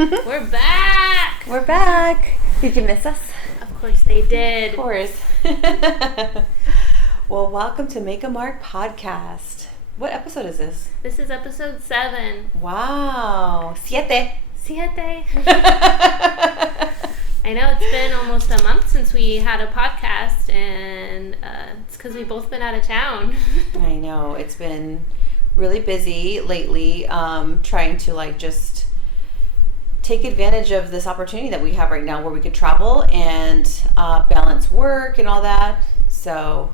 We're back! We're back. Did you miss us? Of course they did. Of course. Well, welcome to Make a Mark podcast. What episode is this? This is episode 7. Wow. Siete. I know it's been almost a month since we had a podcast, and it's because we've both been out of town. I know. It's been really busy lately, trying to just take advantage of this opportunity that we have right now where we could travel and balance work and all that. So,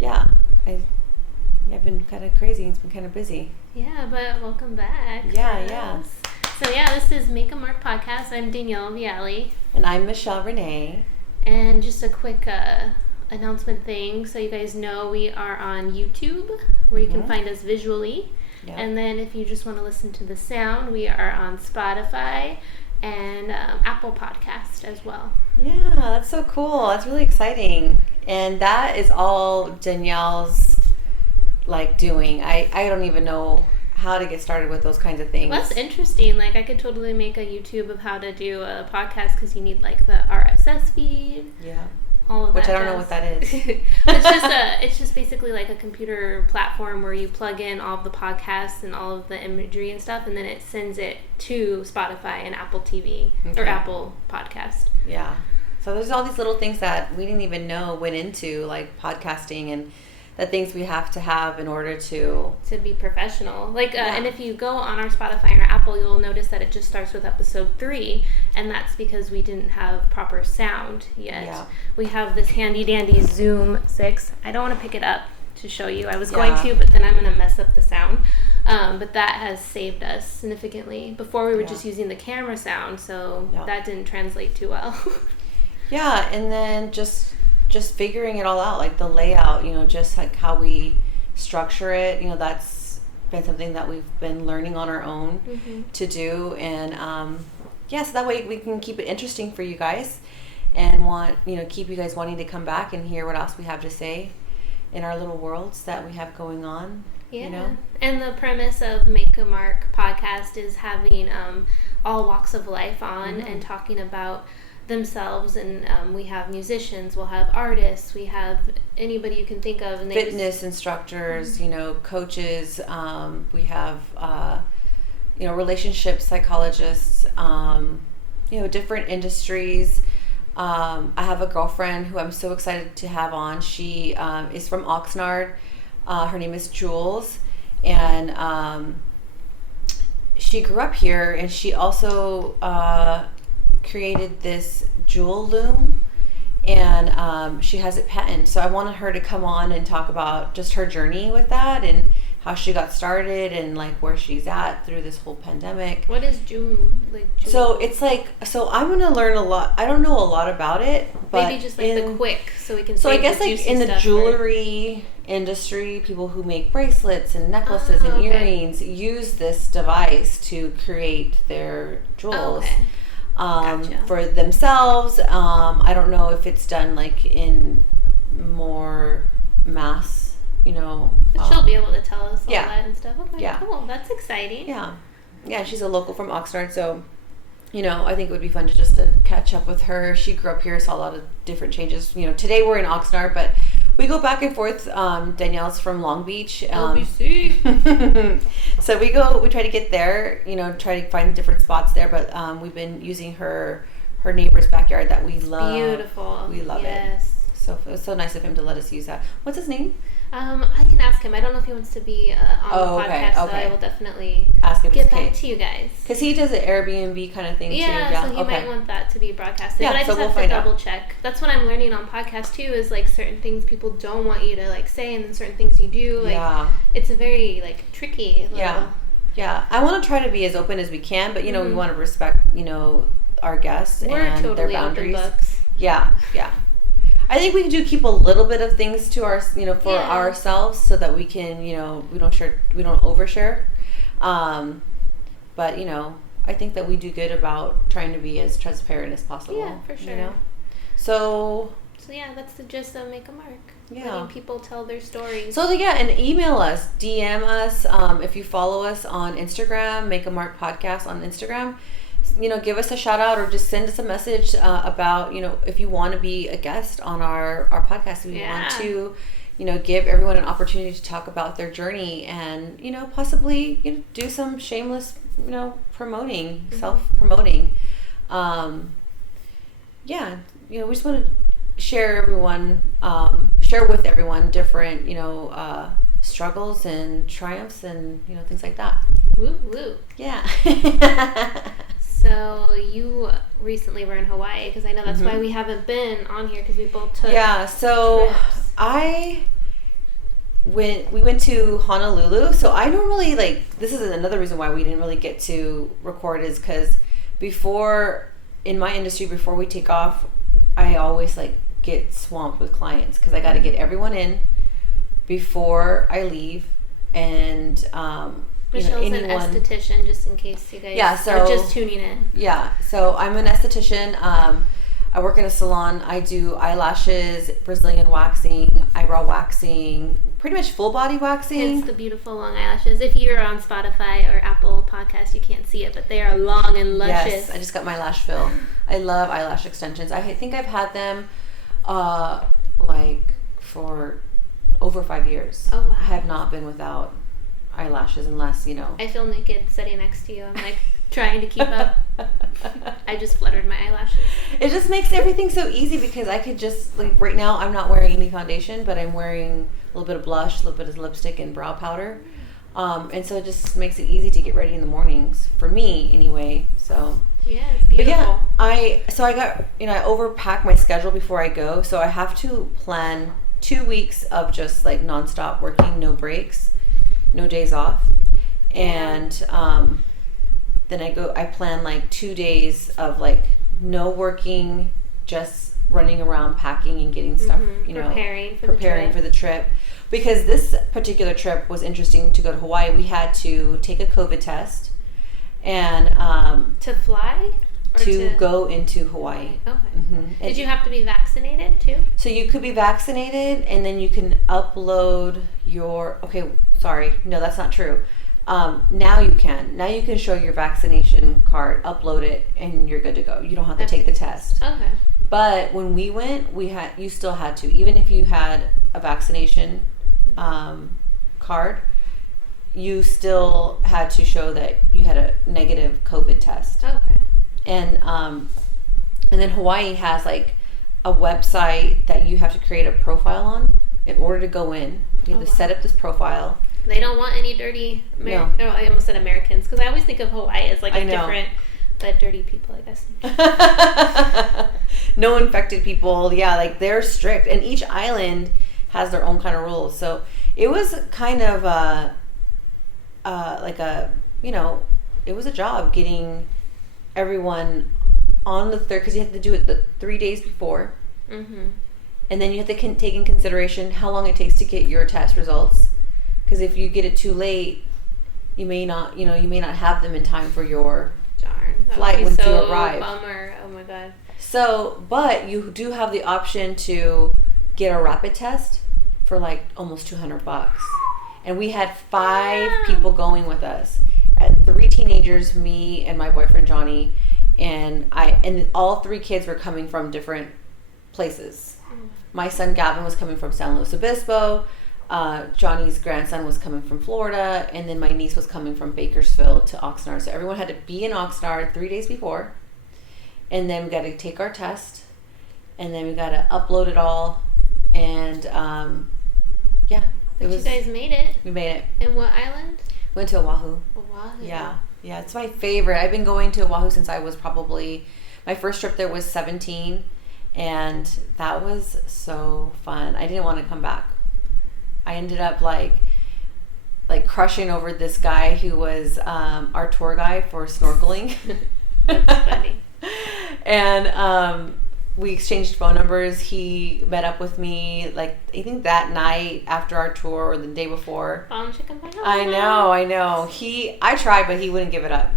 yeah, I've been kind of crazy. It's been kind of busy. Yeah, but welcome back. Yeah. So, this is Make a Mark podcast. I'm Danielle Viale. And I'm Michelle Ranae. And just a quick announcement thing, so you guys know we are on YouTube, where you can find us visually. Yep. And then if you just want to listen to the sound, we are on Spotify and Apple Podcast as well. Yeah, that's so cool. That's really exciting. And that is all Danielle's doing. I don't even know how to get started with those kinds of things. Well, that's interesting. I could totally make a YouTube of how to do a podcast, because you need the RSS feed. Yeah. All of Which I don't know what that is. It's just basically a computer platform where you plug in all of the podcasts and all of the imagery and stuff, and then it sends it to Spotify and Apple TV or Apple Podcast. Yeah. So there's all these little things that we didn't even know went into podcasting and the things we have to have in order to be professional. And if you go on our Spotify and our Apple, you'll notice that it just starts with episode 3, and that's because we didn't have proper sound yet. Yeah. We have this handy dandy Zoom 6. I don't want to pick it up to show you. I was going to, but then I'm going to mess up the sound. But that has saved us significantly. Before we were just using the camera sound, so that didn't translate too well. Yeah, and then just figuring it all out, the layout, just how we structure it, that's been something that we've been learning on our own to do. And so that way we can keep it interesting for you guys and keep you guys wanting to come back and hear what else we have to say in our little worlds that we have going on. Yeah. And the premise of Make a Mark podcast is having all walks of life on and talking about themselves, and we have musicians, we'll have artists, we have anybody you can think of, and fitness instructors, coaches, we have relationship psychologists, different industries. I have a girlfriend who I'm so excited to have on. She is from Oxnard. Her name is Jules, and she grew up here, and she also created this jewel loom, and she has it patented. So I wanted her to come on and talk about just her journey with that and how she got started and where she's at through this whole pandemic. What is jewel? So it's so I'm gonna learn a lot. I don't know a lot about it, but maybe just the quick, so we can. So I guess in the jewelry industry, people who make bracelets and necklaces and earrings use this device to create their jewels. Gotcha. For themselves. I don't know if it's done in more mass, But she'll be able to tell us all that and stuff. Okay, yeah. Cool. That's exciting. Yeah, she's a local from Oxnard, so I think it would be fun to catch up with her. She grew up here, saw a lot of different changes. Today we're in Oxnard, but we go back and forth. Danielle's from Long Beach. LBC. So we try to get there, try to find different spots there, but we've been using her neighbor's backyard that we love. Beautiful. We love it. So it was so nice of him to let us use that. What's his name? I can ask him. I don't know if he wants to be on the podcast, so I will definitely ask him. Get back to you guys. Because he does an Airbnb kind of thing too. Yeah, so he might want that to be broadcasted. Yeah, but I just have to double check. That's what I'm learning on podcasts too, is certain things people don't want you to say, and then certain things you do. It's a very tricky. Yeah. I want to try to be as open as we can, but we want to respect our guests and totally their boundaries. Open books. Yeah. I think we do keep a little bit of things to our, for ourselves, so that we can, we don't overshare. But I think that we do good about trying to be as transparent as possible. Yeah, for sure. So that's the gist of Make a Mark. Yeah. Letting people tell their stories. So and email us, DM us, if you follow us on Instagram, Make a Mark Podcast on Instagram. give us a shout out or just send us a message about, if you want to be a guest on our podcast. We want to, give everyone an opportunity to talk about their journey and, possibly do some shameless, promoting, self-promoting. We just want to share with everyone different, struggles and triumphs and, things like that. Woo woo. Yeah. So you recently were in Hawaii, because I know that's why we haven't been on here, because we both took so trips. We went to Honolulu. So I normally, this is another reason why we didn't really get to record, is because in my industry, before we take off, I always get swamped with clients, because I got to get everyone in before I leave. And Michelle's an esthetician, just in case you guys are just tuning in. Yeah, so I'm an esthetician. I work in a salon. I do eyelashes, Brazilian waxing, eyebrow waxing, pretty much full body waxing. It's the beautiful long eyelashes. If you're on Spotify or Apple Podcasts, you can't see it, but they are long and luscious. Yes, I just got my lash fill. I love eyelash extensions. I think I've had them for over 5 years. Oh, wow. I have not been without eyelashes unless, I feel naked sitting next to you. I'm trying to keep up. I just fluttered my eyelashes. It just makes everything so easy, because I could just, right now I'm not wearing any foundation, but I'm wearing a little bit of blush, a little bit of lipstick and brow powder. And so it just makes it easy to get ready in the mornings, for me anyway. So yeah, it's beautiful. But I got, I overpack my schedule before I go. So I have to plan 2 weeks of just nonstop working, no breaks, no days off. And then I plan 2 days of no working, just running around packing and getting stuff, preparing for the trip. Because this particular trip was interesting to go to Hawaii. We had to take a COVID test and to fly or to go into Hawaii. Okay. Did you have to be vaccinated too? So you could be vaccinated, and then you can upload your. Okay, sorry, no, that's not true. Now you can. Now you can show your vaccination card, upload it, and you're good to go. You don't have to take the test. Okay. But when we went, you still had to, even if you had a vaccination card, you still had to show that you had a negative COVID test. Okay. And then Hawaii has a website that you have to create a profile on in order to go in. You have to set up this profile. They don't want any dirty. No. Oh, I almost said Americans, because I always think of Hawaii as different, but dirty people, I guess. No infected people. Yeah, they're strict, and each island has their own kind of rules. So it was kind of it was a job getting everyone on the third, because you have to do it the 3 days before. And then you have to take in consideration how long it takes to get your test results, because if you get it too late, you may not have them in time for your flight when you arrive. Bummer. Oh my god. So, but you do have the option to get a rapid test for almost $200. And we had 5 people going with us. 3 teenagers, me and my boyfriend Johnny, and all 3 kids were coming from different places. My son Gavin was coming from San Luis Obispo. Johnny's grandson was coming from Florida, and then my niece was coming from Bakersfield to Oxnard. So everyone had to be in Oxnard 3 days before, and then we got to take our test, and then we got to upload it all, and you guys made it. We made it. And what island? Went to Oahu. Oahu. Yeah, it's my favorite. I've been going to Oahu since I was my first trip there was 17, and that was so fun. I didn't want to come back. I ended up crushing over this guy who was our tour guide for snorkeling. That's funny. And we exchanged phone numbers. He met up with me I think that night after our tour or the day before. I know. I tried, but he wouldn't give it up.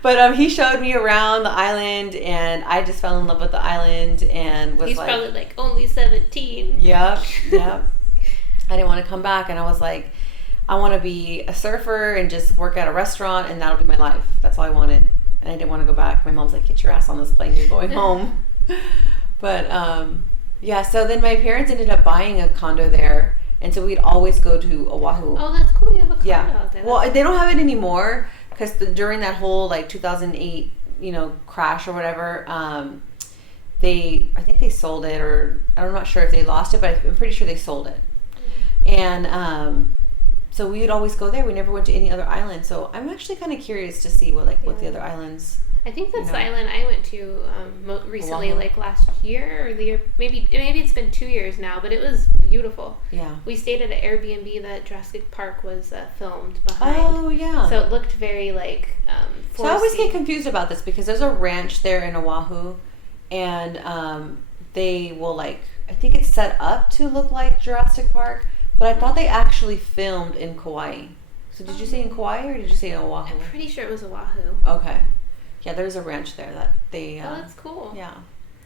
But he showed me around the island, and I just fell in love with the island, and was he's probably only 17. Yep. I didn't want to come back, and I was I want to be a surfer and just work at a restaurant, and that'll be my life. That's all I wanted. And I didn't want to go back. My mom's like, get your ass on this plane. You're going home. But, yeah, so then my parents ended up buying a condo there. And so we'd always go to Oahu. Oh, that's cool. You have a condo out there. Well, they don't have it anymore because during that whole, like, 2008, crash or whatever, I think they sold it, or I'm not sure if they lost it, but I'm pretty sure they sold it. And so we would always go there. We never went to any other island. So I'm actually kind of curious to see what the other islands. I think that's the island I went to recently, Oahu. like last year or the year. Maybe it's been 2 years now, but it was beautiful. Yeah. We stayed at an Airbnb that Jurassic Park was filmed behind. Oh, yeah. So it looked very like So I always get confused about this because there's a ranch there in Oahu, and they will I think it's set up to look like Jurassic Park, but I thought they actually filmed in Kauai. So did you say in Kauai or did you say in Oahu? I'm pretty sure it was Oahu. Okay. Yeah, there's a ranch there that they... oh, that's cool. Yeah,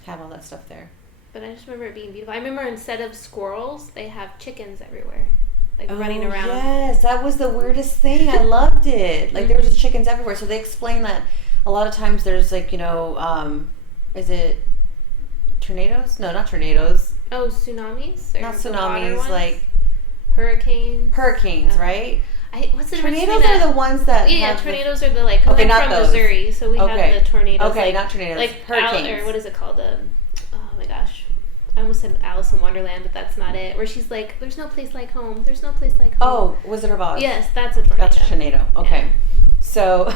have all that stuff there. But I just remember it being beautiful. I remember instead of squirrels, they have chickens everywhere. Running around. Yes, that was the weirdest thing. I loved it. There were just chickens everywhere. So they explain that a lot of times there's is it tornadoes? No, not tornadoes. Oh, tsunamis? Not tsunamis, hurricanes. Hurricanes, right? What's the difference? Tornadoes are the ones that tornadoes are the I'm not from those. Missouri, so we have the tornadoes. Okay, not tornadoes. Hurricanes. Or what is it called? Oh my gosh. I almost said Alice in Wonderland, but that's not it. Where she's like, there's no place like home. There's no place like home. Oh, Wizard of Oz. Yes, that's a tornado. That's a tornado. Okay. Yeah. So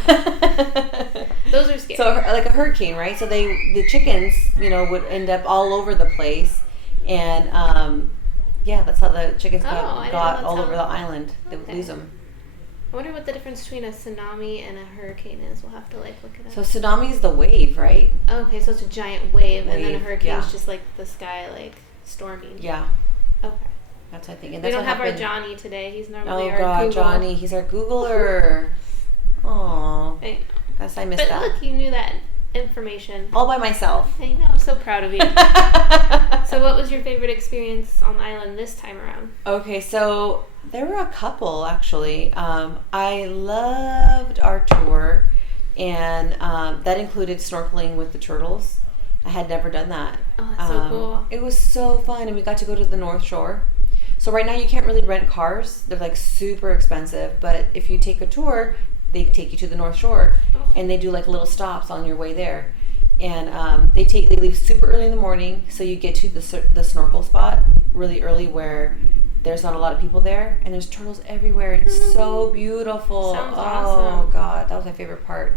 those are scary. So like a hurricane, right? So the chickens, would end up all over the place, and that's how the chickens got all over the island. They would lose them. I wonder what the difference between a tsunami and a hurricane is. We'll have to look it up. So tsunami is the wave, right? Oh, okay, so it's a giant wave, and then a hurricane is just like the sky storming. Yeah. Okay. That's what I think. And we that's don't have our Johnny today. He's normally our God, Google. Johnny, he's our Googler. Aw. I know. I missed that. But look, you knew that information. All by myself. I know. I'm so proud of you. So what was your favorite experience on the island this time around? Okay, so there were a couple, actually. I loved our tour, and that included snorkeling with the turtles. I had never done that. Oh, that's so cool. It was so fun, and we got to go to the North Shore. So right now you can't really rent cars. They're super expensive, but if you take a tour, they take you to the North Shore, and they do little stops on your way there. And they leave super early in the morning, so you get to the snorkel spot really early where there's not a lot of people there, and there's turtles everywhere. It's so beautiful. Sounds awesome. Oh God, that was my favorite part.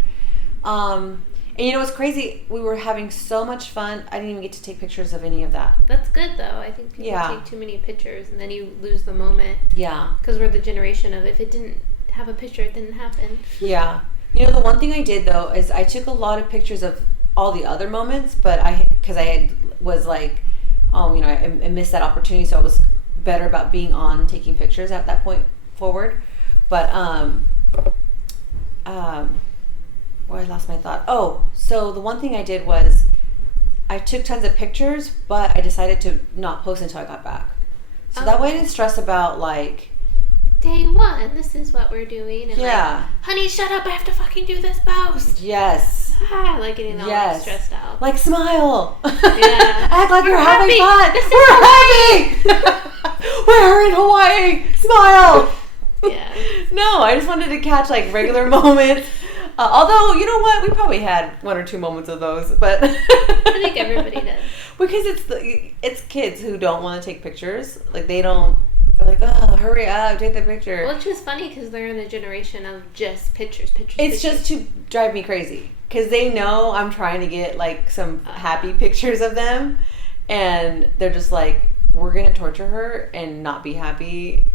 And what's crazy? We were having so much fun. I didn't even get to take pictures of any of that. That's good though. I think people take too many pictures, and then you lose the moment. Yeah. Because we're the generation of if it didn't have a picture, it didn't happen. Yeah. The one thing I did though is I took a lot of pictures of all the other moments, but because I was I missed that opportunity, so I was better about being on taking pictures at that point forward. But I lost my thought. Oh, so the one thing I did was I took tons of pictures, but I decided to not post until I got back. So that way I didn't stress about day one, this is what we're doing. And honey, shut up, I have to fucking do this post. Yes. Getting all stressed out. Smile. Yeah. Act like you're having fun. We're happy. We're in Hawaii. Smile. Yeah. No, I just wanted to catch regular moments. Although, you know what? We probably had one or two moments of those, but I think everybody does. Because it's kids who don't want to take pictures. They're like, oh, hurry up, take the picture. Well, it's just funny because they're in a generation of just pictures. It's just to drive me crazy because they know I'm trying to get some happy pictures of them, and they're just we're gonna torture her and not be happy.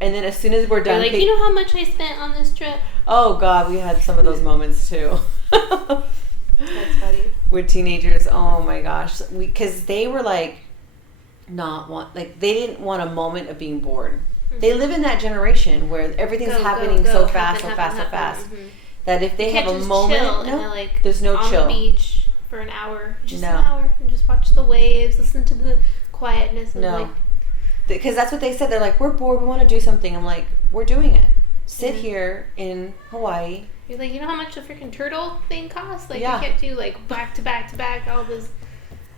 And then as soon as we're done, you know how much I spent on this trip? Oh God, we had some of those moments too. That's funny. With teenagers, oh my gosh, because they were they didn't want a moment of being bored. Mm-hmm. They live in that generation where everything's happening so fast. Mm-hmm. That if they have a moment, there's no chill. On the beach for an hour, an hour, and just watch the waves, listen to the quietness. Because that's what they said. They're we're bored, we want to do something. I'm we're doing it. Sit here in Hawaii. You're like, you know how much a freaking turtle thing costs? Like, Yeah. you can't do, like, back to back to back, all this.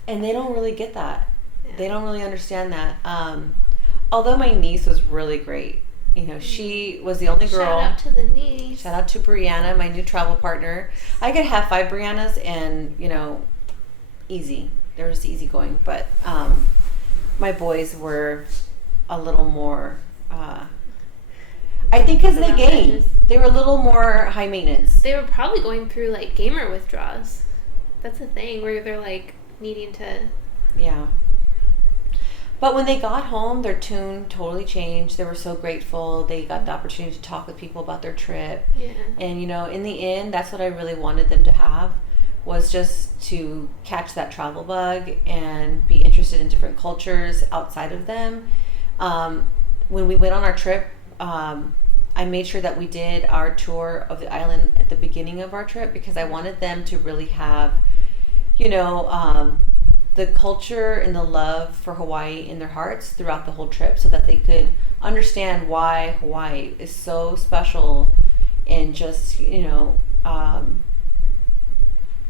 And they don't really get that. Yeah. They don't really understand that. Although my niece was really great. You know, she was the only girl. Shout out to the niece. Shout out to Brianna, my new travel partner. I could have 5 Briannas and, you know, easy. They're just easy going. But my boys were a little more, I think because they gained. They were a little more high maintenance. They were probably going through, like, gamer withdrawals. That's a thing where they're, like, needing to... Yeah. But when they got home, their tune totally changed. They were so grateful. They got the opportunity to talk with people about their trip. Yeah. And, you know, in the end, that's what I really wanted them to have, was just to catch that travel bug and be interested in different cultures outside of them. When we went on our trip, I made sure that we did our tour of the island at the beginning of our trip because I wanted them to really have, you know, the culture and the love for Hawaii in their hearts throughout the whole trip so that they could understand why Hawaii is so special and just, you know, I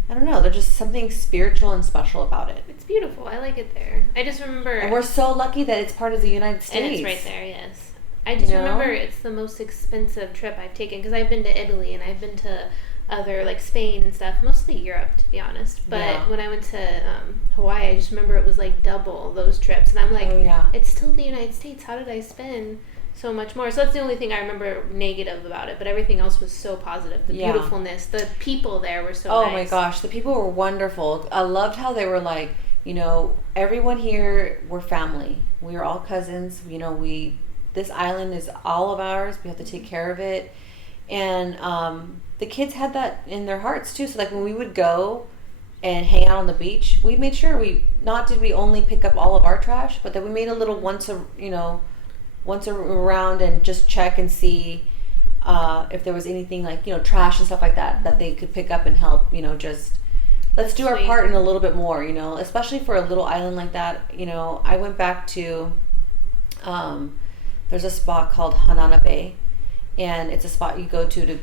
don't know, there's just something spiritual and special about it. It's beautiful. I like it there. I just remember... And we're so lucky that it's part of the United States. And it's right there, yes. I just remember it's the most expensive trip I've taken because I've been to Italy and I've been to other, like, Spain and stuff, mostly Europe, to be honest. But when I went to Hawaii, I just remember it was, like, double those trips. And I'm like, it's still the United States. How did I spend so much more? So that's the only thing I remember negative about it. But everything else was so positive. The beautifulness, the people there were so nice. Oh, my gosh. The people were wonderful. I loved how they were like, you know, everyone here, we're family. We are all cousins. You know, this island is all of ours. We have to take care of it. And the kids had that in their hearts too. So like when we would go and hang out on the beach, we made sure we only pick up all of our trash, but that we made a little once around and just check and see if there was anything like, you know, trash and stuff like that they could pick up and help, you know, just let's do our part in a little bit more, you know, especially for a little island like that. You know, I went back to there's a spot called Hanana Bay. And it's a spot you go to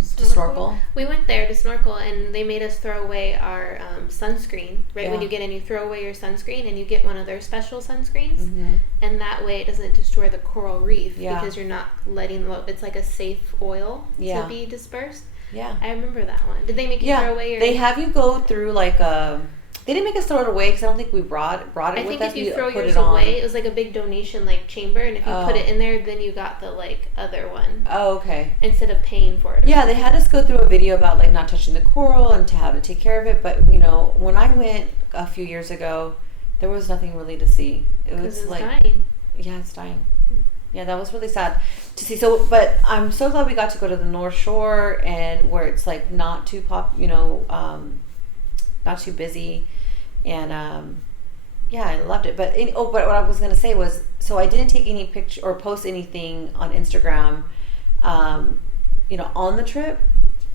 snorkel. We went there to snorkel, and they made us throw away our sunscreen. Right when you get in, you throw away your sunscreen, and you get one of their special sunscreens. Mm-hmm. And that way, it doesn't destroy the coral reef because you're not letting it's like a safe oil to be dispersed. Yeah, I remember that one. Did they make you throw away your? They have you go through like a. They didn't make us throw it away because I don't think we brought it with us. I think if you throw yours away, it was like a big donation like chamber, and if you put it in there, then you got the like other one. Oh, okay. Instead of paying for it. Yeah, they had us go through a video about like not touching the coral and how to take care of it. But you know, when I went a few years ago, there was nothing really to see. It was like dying. Yeah, it's dying. Yeah, that was really sad to see. So, but I'm so glad we got to go to the North Shore and where it's like not too not too busy. And I loved it. But but what I was gonna say was, so I didn't take any picture or post anything on Instagram, you know, on the trip.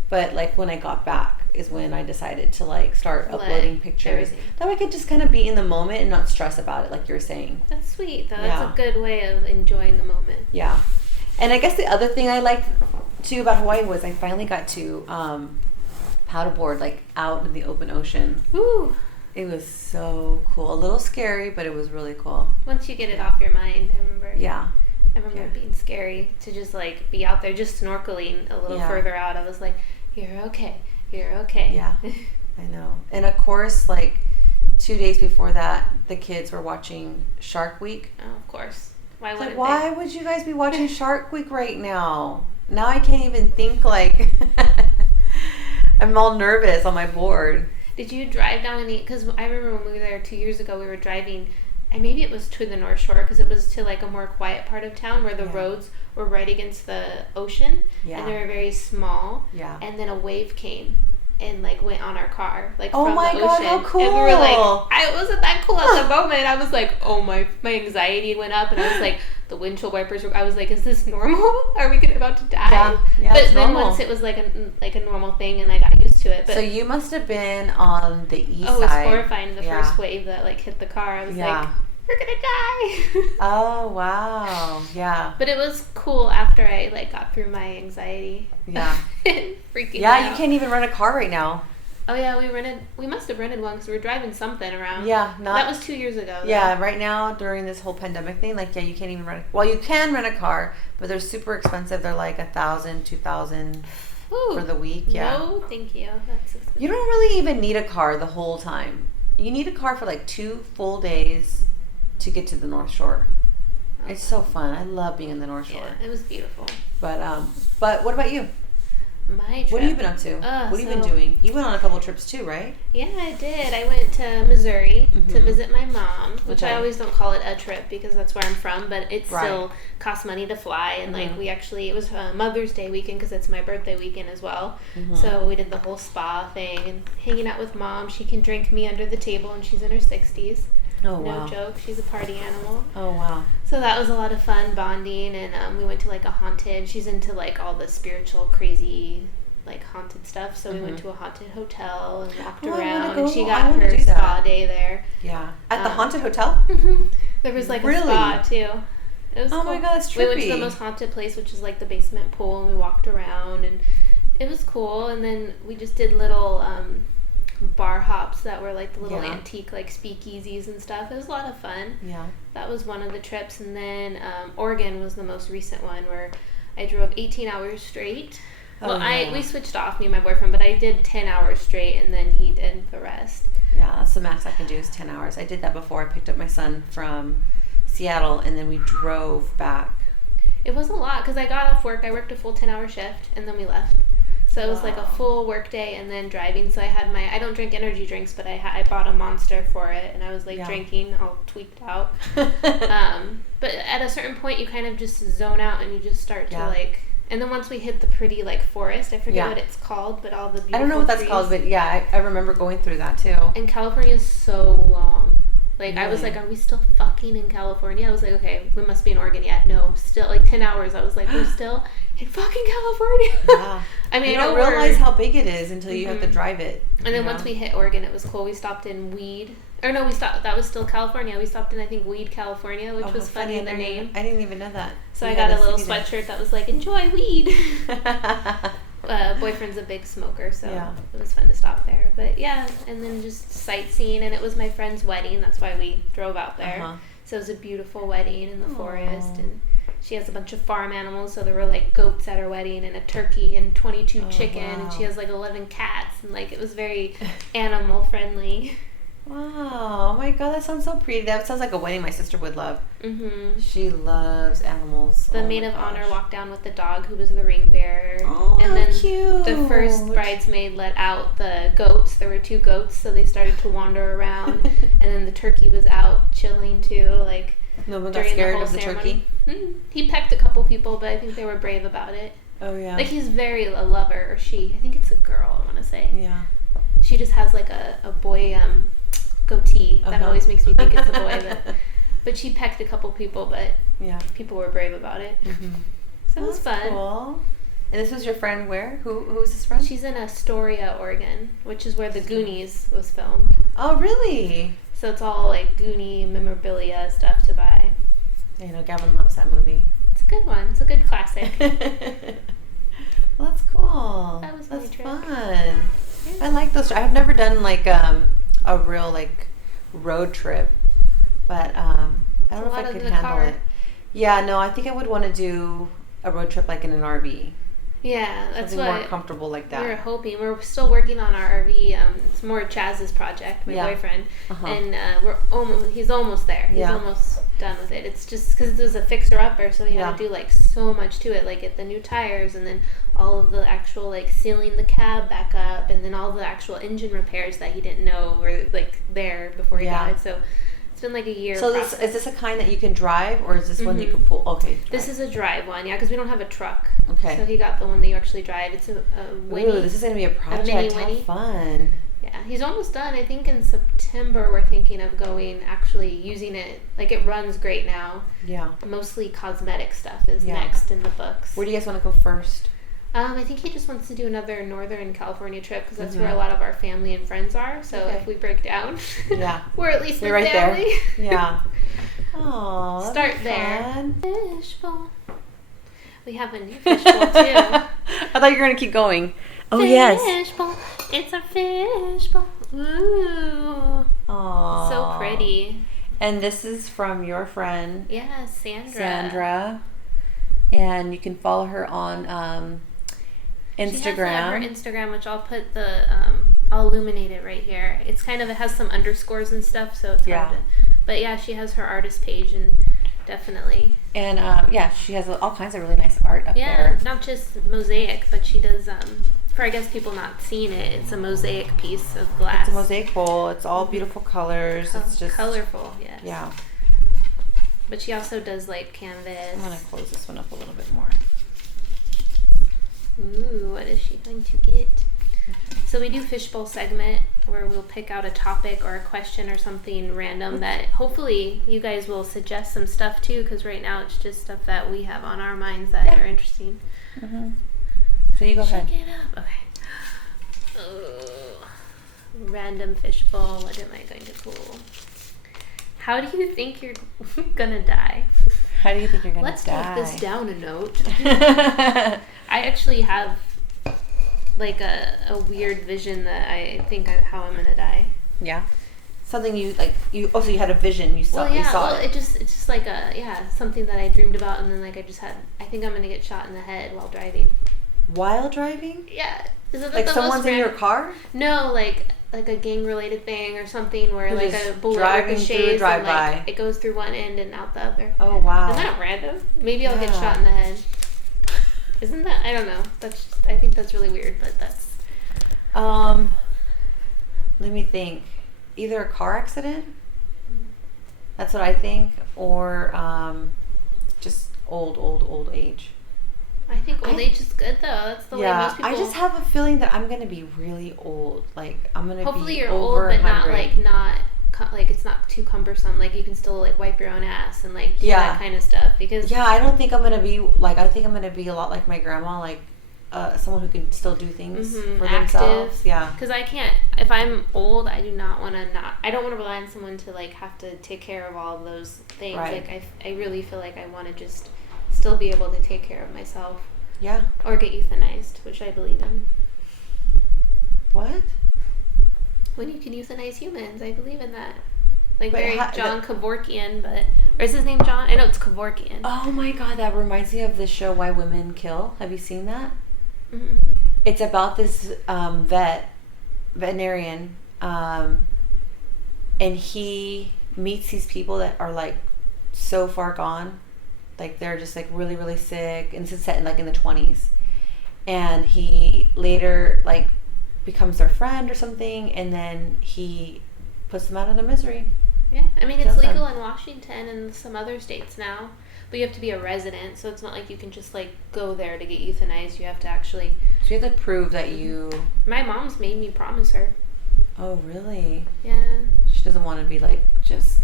But like when I got back is when I decided to like start uploading pictures. That way I could just kind of be in the moment and not stress about it, like you were saying. That's sweet, though. That's a good way of enjoying the moment. Yeah. And I guess the other thing I liked too about Hawaii was I finally got to paddleboard like out in the open ocean. Ooh. It was so cool. A little scary, but it was really cool. Once you get it off your mind, I remember. Yeah. I remember it being scary to just like be out there just snorkeling a little further out. I was like, you're okay. You're okay. Yeah. I know. And of course, like 2 days before that, the kids were watching Shark Week. Oh, of course. Why wouldn't why would you guys be watching Shark Week right now? Now I can't even think, like I'm all nervous on my board. Did you drive down because I remember when we were there 2 years ago, we were driving, and maybe it was to the North Shore because it was to like a more quiet part of town where the roads were right against the ocean, and they were very small, and then a wave came and like went on our car, like from the ocean. Oh my God, how cool. And we were like, it wasn't that cool at the moment. I was like, oh my anxiety went up, and I was like, the windshield wipers I was like, is this normal? Are we about to die? Yeah, but then once it was like a normal thing, and I got used to it. But, so you must have been on the east side. It was horrifying, the first wave that like hit the car. I was like, You're gonna die. Oh, wow. Yeah. But it was cool after I like got through my anxiety. Yeah. Freaking Yeah, out. you can't even rent a car right now. Oh yeah, we must have rented one because we were driving something around. Yeah, that was 2 years ago. Yeah, right now during this whole pandemic thing, like you can't even rent. Well, you can rent a car, but they're super expensive. They're like $1,000, $2,000 for the week. Yeah. No, thank you. That's expensive. You don't really even need a car the whole time. You need a car for like 2 full days to get to the North Shore. Okay. It's so fun. I love being in the North Shore. Yeah, it was beautiful. But what about you? My trip. What have you been up to? What have you been doing? You went on a couple of trips too, right? Yeah, I did. I went to Missouri to visit my mom, which I always don't call it a trip because that's where I'm from, but it still costs money to fly. And like it was Mother's Day weekend because it's my birthday weekend as well. So we did the whole spa thing and hanging out with Mom. She can drink me under the table and she's in her 60s. Oh, wow. No joke. She's a party animal. Oh, wow. So that was a lot of fun bonding, and we went to like a haunted. She's into like all the spiritual, crazy, like haunted stuff. So we went to a haunted hotel and walked around, and she got her spa day there. Yeah. At the haunted hotel? There was like a spa too. It was cool. My God, that's trippy. We went to the most haunted place, which is like the basement pool, and we walked around, and it was cool. And then we just did little bar hops that were like the little antique like speakeasies and stuff. It was a lot of fun. Yeah. That was one of the trips. And then Oregon was the most recent one where I drove 18 hours straight. We switched off, me and my boyfriend, but I did 10 hours straight and then he did the rest. Yeah, that's the max I can do is 10 hours. I did that before. I picked up my son from Seattle and then we drove back. It was a lot because I got off work. I worked a full 10-hour shift and then we left. So it was like a full work day and then driving. So I had I don't drink energy drinks, but I bought a Monster for it and I was like drinking all tweaked out. But at a certain point you kind of just zone out and you just start to like, and then once we hit the pretty like forest, I forget what it's called, but all the beautiful I don't know what that's trees. called, but yeah, I remember going through that too. And California is so long. Like, really? I was like, are we still fucking in California? I was like, okay, we must be in Oregon yet. No, still, like 10 hours. I was like, we're still in fucking California. Yeah. I mean, you don't realize how big it is until you have to drive it. And then once we hit Oregon, it was cool. We stopped in that was still California. We stopped in, I think, Weed, California, which was funny in the name. I didn't even know that. So I got a little sweatshirt that was like, enjoy weed. Boyfriend's a big smoker, so it was fun to stop there. But yeah, and then just sightseeing, and it was my friend's wedding. That's why we drove out there. So it was a beautiful wedding in the forest, and she has a bunch of farm animals, so there were like goats at her wedding and a turkey and 22 chicken, and she has like 11 cats, and like it was very animal friendly. Wow. Oh my God, that sounds so pretty. That sounds like a wedding my sister would love. She loves animals. The maid of honor walked down with the dog who was the ring bearer. Oh, and then cute. The first bridesmaid let out the goats. There were 2 goats, so they started to wander around. And then the turkey was out chilling too, like no one got scared of the ceremony. Turkey? He pecked a couple people, but I think they were brave about it. Oh, yeah. Like he's very a lover, or she. I think it's a girl, I want to say. Yeah. She just has like a boy goatee. That always makes me think it's a boy. But she pecked a couple people, but people were brave about it. So it was fun. Cool. And this was your friend where? Who's this friend? She's in Astoria, Oregon, which is where the Goonies was filmed. Oh, really? So it's all like Goonie memorabilia stuff to buy. Yeah, you know, Gavin loves that movie. It's a good one. It's a good classic. Well, that's cool. That's my trip. Fun. Yeah. I like those. I've never done like a real like road trip, but I don't know if I could handle it. Yeah, no, I think I would want to do a road trip like in an RV. Yeah, that's something more comfortable like that. We're hoping. We're still working on our RV. It's more Chaz's project, my boyfriend, and he's almost there. He's almost done with it. It's just because it was a fixer-upper, so he had to do like so much to it, like get the new tires, and then all of the actual like sealing the cab back up, and then all the actual engine repairs that he didn't know were like there before he died. So it's been like a year. So is this a kind that you can drive, or is this one that you can pull? Okay. This is a drive one, because we don't have a truck. Okay. So he got the one that you actually drive. It's a Winnie. Ooh, this is going to be a project. Have fun. Yeah, he's almost done. I think in September we're thinking of actually using it. Like it runs great now. Yeah. Mostly cosmetic stuff is next in the books. Where do you guys want to go first? I think he just wants to do another Northern California trip because that's where a lot of our family and friends are. So if we break down, we're at least in right family. There. Yeah. Oh, start there. Fun. Fishbowl. We have a new fishbowl too. I thought you were gonna keep going. Oh yes. Fishbowl. It's a fishbowl. Ooh. Aww. So pretty. And this is from your friend. Yeah, Sandra. Sandra. And you can follow her on Instagram. She has her Instagram, which I'll put I'll illuminate it right here. It's kind of, it has some underscores and stuff, so it's hard to, but yeah, she has her artist page, and definitely. And she has all kinds of really nice art up there. Yeah, not just mosaic, but she does, for I guess people not seeing it, it's a mosaic piece of glass. It's a mosaic bowl. It's all beautiful colors. It's just colorful, yes. Yeah. But she also does like canvas. I'm going to close this one up a little bit more. Ooh, what is she going to get? So we do fishbowl segment where we'll pick out a topic or a question or something random that hopefully you guys will suggest some stuff too, because right now it's just stuff that we have on our minds that are interesting. Mm-hmm. So you go ahead. Check it up. Okay. Oh, random fishbowl. What am I going to pull? How do you think you're gonna die? How do you think you're gonna die? Let's take this down a note. I actually have like a weird vision that I think of how I'm gonna die. Yeah. Something you like. So you had a vision. You saw. Well, yeah. You saw It's just like something that I dreamed about, and then like I think I'm gonna get shot in the head while driving. While driving? Yeah. Isn't that like the someone's in your car? No, like a gang related thing or something where like a bullet driving through ricochets and like it goes through one end and out the other. Oh wow. Isn't that random? Maybe I'll get shot in the head. Isn't that? I don't know. I think that's really weird, but that's. Let me think. Either a car accident. That's what I think, or just old age. I think old age is good though. That's the way most people. I just have a feeling that I'm gonna be really old. Like I'm gonna hopefully be you're over old, but 100. not like it's not too cumbersome. Like you can still like wipe your own ass and like do that kind of stuff. Because I don't think I'm gonna be like. I think I'm gonna be a lot like my grandma, like someone who can still do things for themselves. Yeah. Because I can't. If I'm old, I do not want to I don't want to rely on someone to like have to take care of all of those things. Right. Like I really feel like I want to just still be able to take care of myself. Yeah. Or get euthanized, which I believe in. What? When you can euthanize humans, I believe in that. Like But John Kevorkian, but or is his name John? I know it's Kevorkian. Oh my god, that reminds me of the show Why Women Kill. Have you seen that? Mm-mm. It's about this veterinarian, and he meets these people that are like so far gone, like they're just like really really sick, and it's set in like in the 20s, and he later like becomes their friend or something, and then he puts them out of their misery. Yeah, I mean it's legal in Washington and some other states now, but you have to be a resident, so it's not like you can just like go there to get euthanized. You have to actually. So you have to prove that you. My mom's made me promise her. Oh really? Yeah. She doesn't want to be like just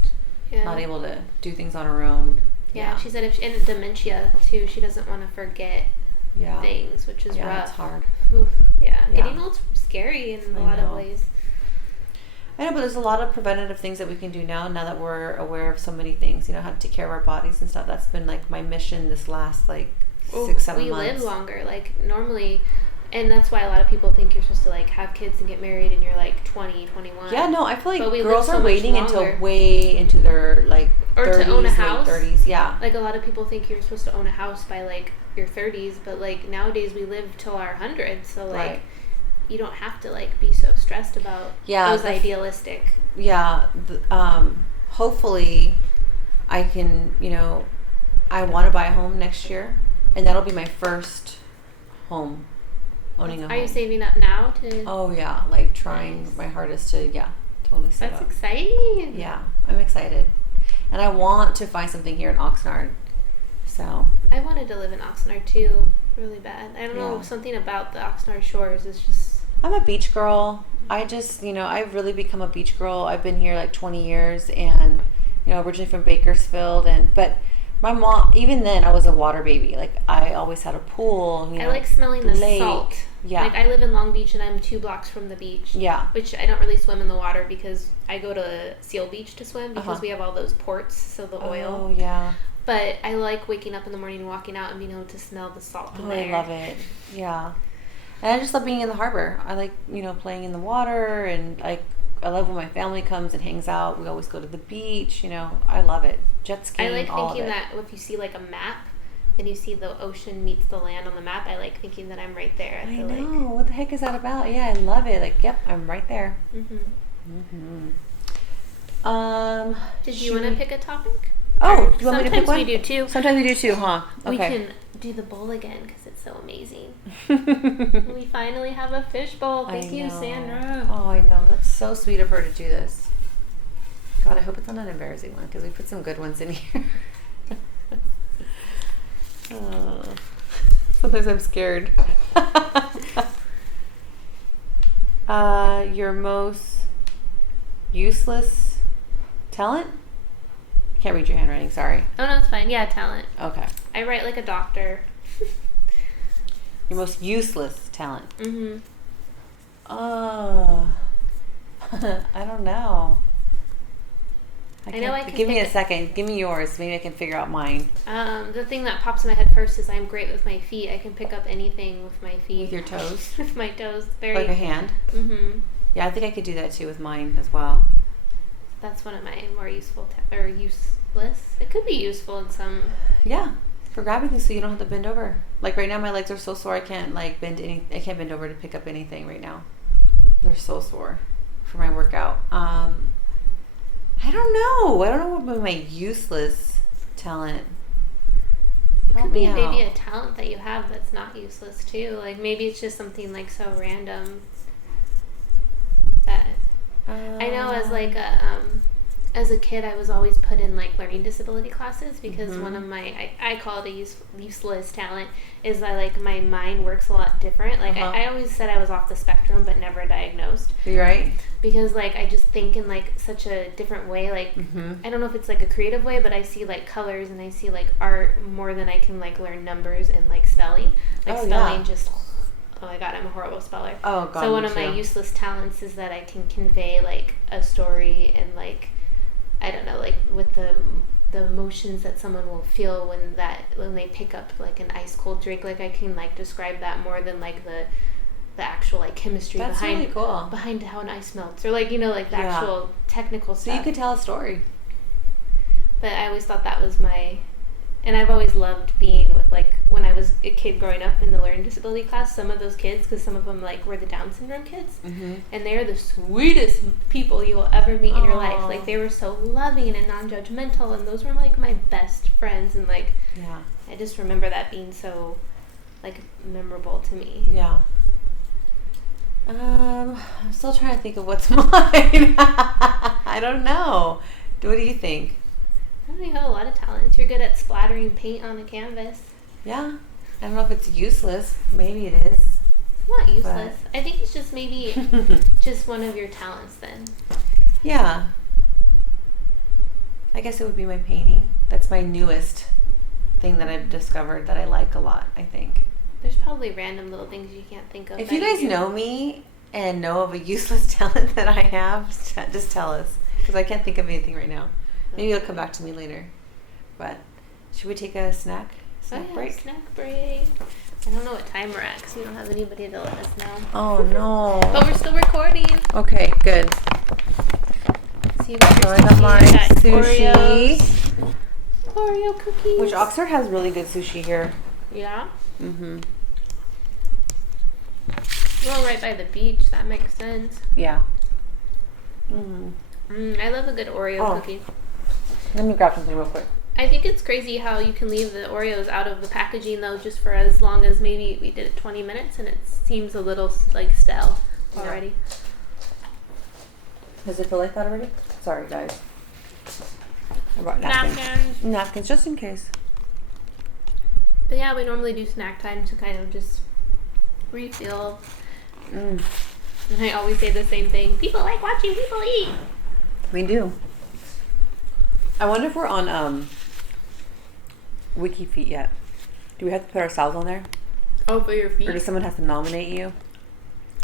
not able to do things on her own. Yeah, she said and dementia too. She doesn't want to forget things, which is rough. Yeah, it's hard. Oof. Yeah, getting old's scary in a lot of ways. I know, but there's a lot of preventative things that we can do now that we're aware of so many things, how to take care of our bodies and stuff. That's been like my mission this last like 6-7 months. We live longer, like normally, and that's why a lot of people think you're supposed to like have kids and get married and you're like 20, 21. Yeah, no, I feel like girls are waiting until way into their like or 30s, to own a house. Late 30s, yeah. Like a lot of people think you're supposed to own a house by like your 30s, but like nowadays we live till our 100s, so like you don't have to like be so stressed about those idealistic. Yeah, hopefully I can, I want to buy a home next year, and that'll be my first home. Owning a home. Are you saving up now to? Oh yeah, like trying my hardest to totally save up. That's exciting. Yeah, I'm excited, and I want to find something here in Oxnard. So I wanted to live in Oxnard too, really bad. I don't know, something about the Oxnard shores is just. I'm a beach girl. I just, I've really become a beach girl. I've been here like 20 years, and originally from Bakersfield, but my mom, even then, I was a water baby. Like I always had a pool. I like smelling the lake. salt. Yeah. Like, I live in Long Beach, and I'm 2 blocks from the beach. Yeah. Which I don't really swim in the water because I go to Seal Beach to swim because we have all those ports, so the oil. Oh, yeah. But I like waking up in the morning and walking out and being able to smell the salt in the air. I love it. Yeah. And I just love being in the harbor. I like, playing in the water, and I love when my family comes and hangs out. We always go to the beach, I love it. Jet skiing, I like all thinking of it. that if you see like a map and you see the ocean meets the land on the map, I like thinking that I'm right there at the lake. I know. What the heck is that about? Yeah, I love it. Like, yep, I'm right there. Did you want to pick a topic? Oh, do you want me to pick one? Sometimes we do too. Sometimes we do too, huh? Okay. We can do the bowl again because it's so amazing. We finally have a fish bowl. Thank you, Sandra. Oh, I know. That's so sweet of her to do this. God, I hope it's not an embarrassing one because we put some good ones in here. Sometimes I'm scared. Your most useless talent? I can't read your handwriting, sorry. Oh, no, it's fine. Yeah, talent. Okay. I write like a doctor. Your most useless talent? I don't know. I know I can give me a second. Give me yours. Maybe I can figure out mine. The thing that pops in my head first is I'm great with my feet. I can pick up anything with my feet. With your toes? With my toes. Like a hand? Mm-hmm. Yeah, I think I could do that too with mine as well. That's one of my more useful or useless. It could be useful in some. Yeah, for grabbing things so you don't have to bend over. Like right now, my legs are so sore. I can't bend I can't bend over to pick up anything right now. They're so sore for my workout. I don't know. I don't know what would be my useless talent. It could be maybe a talent that you have that's not useless too. Like maybe it's just something like so random that I know as a kid I was always put in like learning disability classes because one of my I call it a useless talent is that like my mind works a lot different. Like I always said I was off the spectrum but never diagnosed. You're right. Because like I just think in like such a different way. Like I don't know if it's like a creative way, but I see like colors and I see like art more than I can like learn numbers and like spelling. Like spelling just. Oh my god, I'm a horrible speller. Oh god. So one of my useless talents is that I can convey like a story and like I don't know, like with the emotions that someone will feel when they pick up like an ice cold drink. Like I can like describe that more than like the actual like chemistry behind how an ice melts or like like the actual technical stuff. So you could tell a story. But I always thought that was and I've always loved being with, like, when I was a kid growing up in the learning disability class, some of those kids, because some of them, like, were the Down syndrome kids, and they're the sweetest people you will ever meet in your life. Like, they were so loving and non-judgmental, and those were, like, my best friends, and, like, I just remember that being so, like, memorable to me. Yeah. I'm still trying to think of what's mine. I don't know. What do you think? I think you have a lot of talents. You're good at splattering paint on the canvas. Yeah. I don't know if it's useless. Maybe it is. Not useless. But I think it's just maybe just one of your talents then. Yeah. I guess it would be my painting. That's my newest thing that I've discovered that I like a lot, I think. There's probably random little things you can't think of. If you guys know me and know of a useless talent that I have, just tell us. Because I can't think of anything right now. Maybe it'll come back to me later. But should we take a snack break? Snack break. I don't know what time we're at because we don't have anybody to let us know. Oh, no. But we're still recording. Okay, good. So you got I got my sushi. Oreo cookies. Which Oxford has really good sushi here. Yeah? Mm-hmm. We're right by the beach. That makes sense. Yeah. Mm-hmm. I love a good Oreo cookie. Let me grab something real quick. I think it's crazy how you can leave the Oreos out of the packaging, though, just for as long as maybe we did it 20 minutes, and it seems a little, like, stale already. Yeah. Does it feel like that already? Sorry, guys. I brought napkins. Napkins, just in case. But yeah, we normally do snack time to kind of just refill. And I always say the same thing. People like watching people eat. We do. I wonder if we're on WikiFeet yet. Do we have to put ourselves on there? Oh, for your feet? Or does someone have to nominate you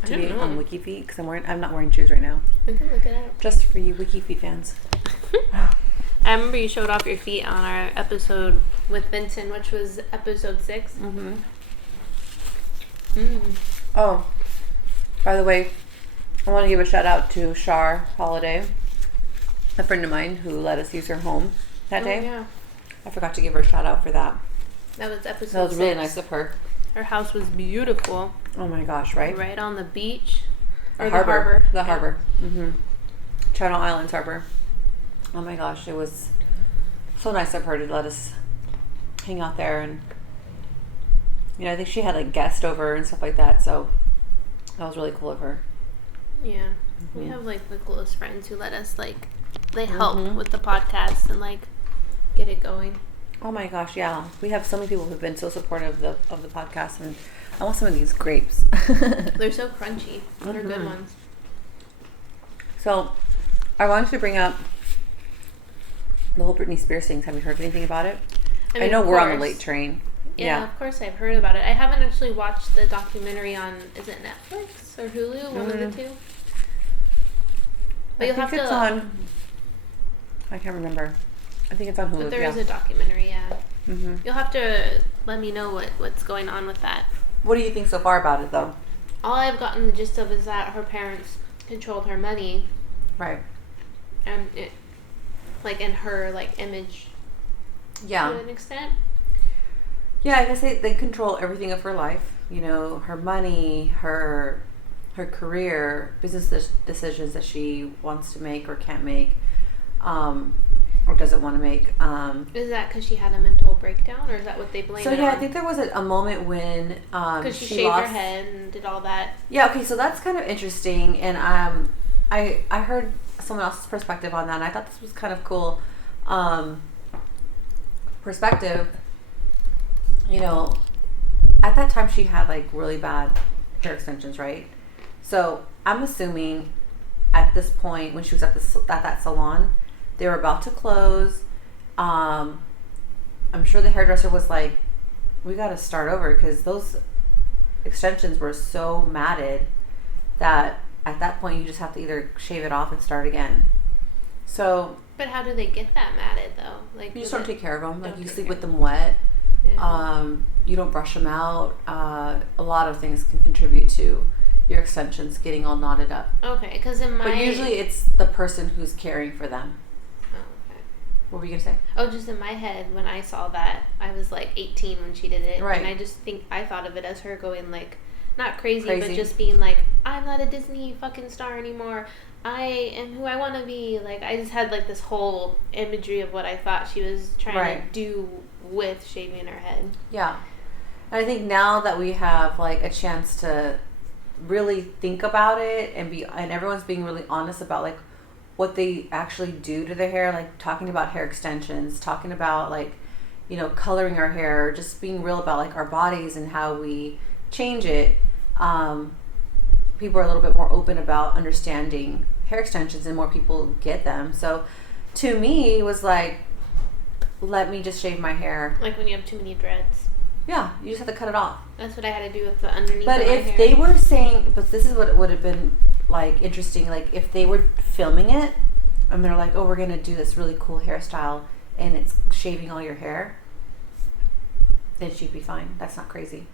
to be on Wiki Feet? Because I'm not wearing shoes right now. We can look it up. Just for you Wiki Feet fans. I remember you showed off your feet on our episode with Vincent, which was episode 6. Mm-hmm. Oh, by the way, I want to give a shout out to Shar Holiday, a friend of mine who let us use her home that day. Yeah. I forgot to give her a shout out for that. That was episode 6. That was really nice of her. Her house was beautiful. Oh my gosh, right? Right on the beach. Or the harbor. The harbor. Mm-hmm. Channel Islands Harbor. Oh my gosh, it was so nice of her to let us hang out there. And, you know, I think she had like guests over and stuff like that. So that was really cool of her. Yeah. Mm-hmm. We have like the coolest friends who let us like, they help with the podcast and like get it going. Oh my gosh, yeah. We have so many people who've been so supportive of the podcast, and I want some of these grapes. They're so crunchy. They're good ones. So, I wanted to bring up the whole Britney Spears thing. Have you heard anything about it? I know we're on the late train. Yeah, of course I've heard about it. I haven't actually watched the documentary on, is it Netflix or Hulu? One of the two. But you'll have to. It's on. I can't remember. I think it's on Hulu. But there is a documentary, yeah. Mm-hmm. You'll have to let me know what's going on with that. What do you think so far about it, though? All I've gotten the gist of is that her parents controlled her money. Right. And it, like, in her, like, image. Yeah. To an extent. Yeah, I guess they control everything of her life. You know, her money, her career, business decisions that she wants to make or can't make. Or doesn't want to make. Is that because she had a mental breakdown, or is that what they blame it on? I think there was a moment when because she shaved her head and did all that. Yeah, okay, so that's kind of interesting, and I heard someone else's perspective on that, and I thought this was kind of cool perspective. You know, at that time she had like really bad hair extensions, right? So I'm assuming at this point when she was at that salon, they were about to close. I'm sure the hairdresser was like, we got to start over, because those extensions were so matted that at that point you just have to either shave it off and start again. So, but how do they get that matted though? Like, you just don't take care of them. Like, you sleep with them wet. Yeah. You don't brush them out. A lot of things can contribute to your extensions getting all knotted up. Okay, because but usually it's the person who's caring for them. What were you going to say? Oh, just in my head, when I saw that, I was like 18 when she did it. Right. And I just think, I thought of it as her going like, not crazy, but just being like, I'm not a Disney fucking star anymore. I am who I want to be. Like, I just had like this whole imagery of what I thought she was trying to do with shaving her head. Yeah. And I think now that we have like a chance to really think about it and everyone's being really honest about like what they actually do to their hair, like talking about hair extensions, talking about like, you know, coloring our hair, just being real about like our bodies and how we change it. People are a little bit more open about understanding hair extensions and more people get them. So to me, it was like, let me just shave my hair. Like when you have too many dreads. Yeah, you just have to cut it off. That's what I had to do with the underneath but of my if hair. they were saying, but this is what would have been like interesting, like if they were filming it and they're like, oh, we're gonna do this really cool hairstyle and it's shaving all your hair, then she'd be fine. That's not crazy.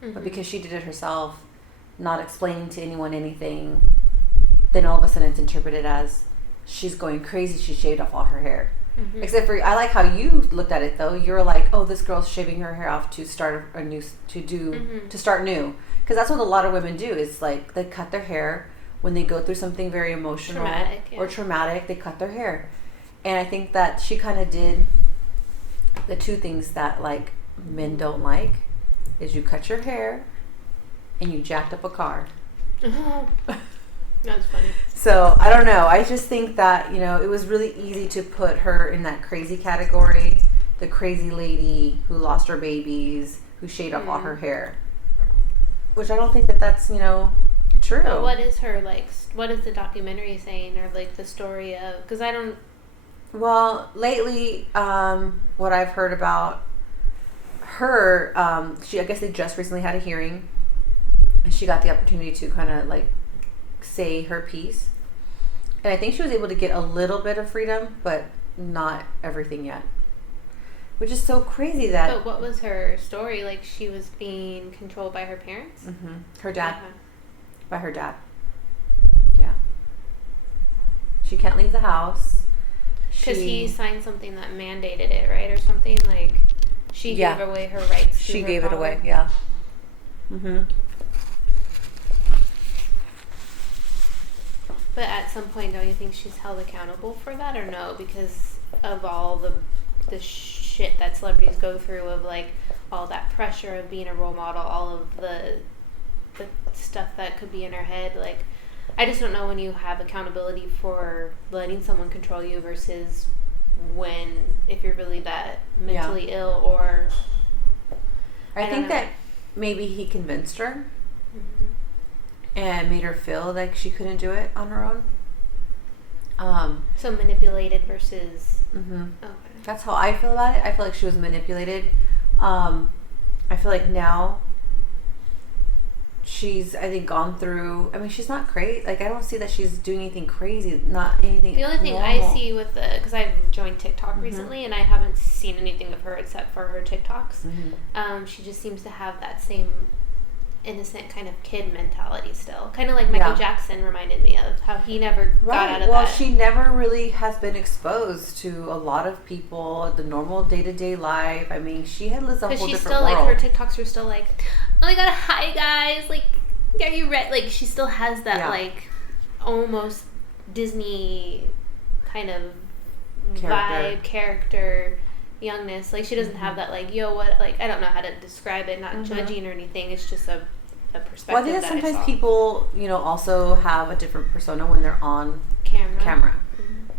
But because she did it herself, not explaining to anyone anything, then all of a sudden it's interpreted as she's going crazy, she shaved off all her hair. Except for, I like how you looked at it though. You're like, oh, this girl's shaving her hair off to start a new, to start new. Because that's what a lot of women do, is like they cut their hair when they go through something very emotional or traumatic. They cut their hair. And I think that she kind of did the two things that like men don't like, is you cut your hair and you jacked up a car. That's funny. So, I don't know. I just think that, you know, it was really easy to put her in that crazy category. The crazy lady who lost her babies, who shaved off all her hair. Which I don't think that that's, you know, true. But what is her, like, what is the documentary saying? Or, like, the story of, because I don't... Well, lately, what I've heard about I guess they just recently had a hearing, and she got the opportunity to kind of like say her piece. And I think she was able to get a little bit of freedom, but not everything yet. Which is so crazy that... But what was her story? Like, she was being controlled by her parents? Mm-hmm. Her dad. Uh-huh. By her dad. Yeah. She can't leave the house. Because he signed something that mandated it, right? Or something like... She gave away her rights. She gave it away, yeah. Mm-hmm. But at some point, don't you think she's held accountable for that, or no? Because of all the shit that celebrities go through, of like all that pressure of being a role model, all of the stuff that could be in her head. Like, I just don't know when you have accountability for letting someone control you versus if you're really that mentally ill, or I think that maybe he convinced her. Mm-hmm. And made her feel like she couldn't do it on her own. So manipulated versus... Mm-hmm. Okay. That's how I feel about it. I feel like she was manipulated. I feel like now she's, I think, gone through... I mean, she's not crazy. Like, I don't see that she's doing anything crazy. Not anything The only thing normal. I see with because I've joined TikTok recently, and I haven't seen anything of her except for her TikToks. Mm-hmm. She just seems to have that same... innocent kind of kid mentality still. Kind of like Michael Jackson reminded me of, how he never got out of that. Well, she never really has been exposed to a lot of people, the normal day-to-day life. I mean, she had lived a whole different still, world. like, her TikToks were still like, oh my god, hi guys, like, are you ready? Like, she still has that, like, almost Disney kind of character, youngness. Like, she doesn't have that, like, yo, what, like, I don't know how to describe it, not judging or anything. It's just a perspective. Well, I think that sometimes people, also have a different persona when they're on camera. Mm-hmm.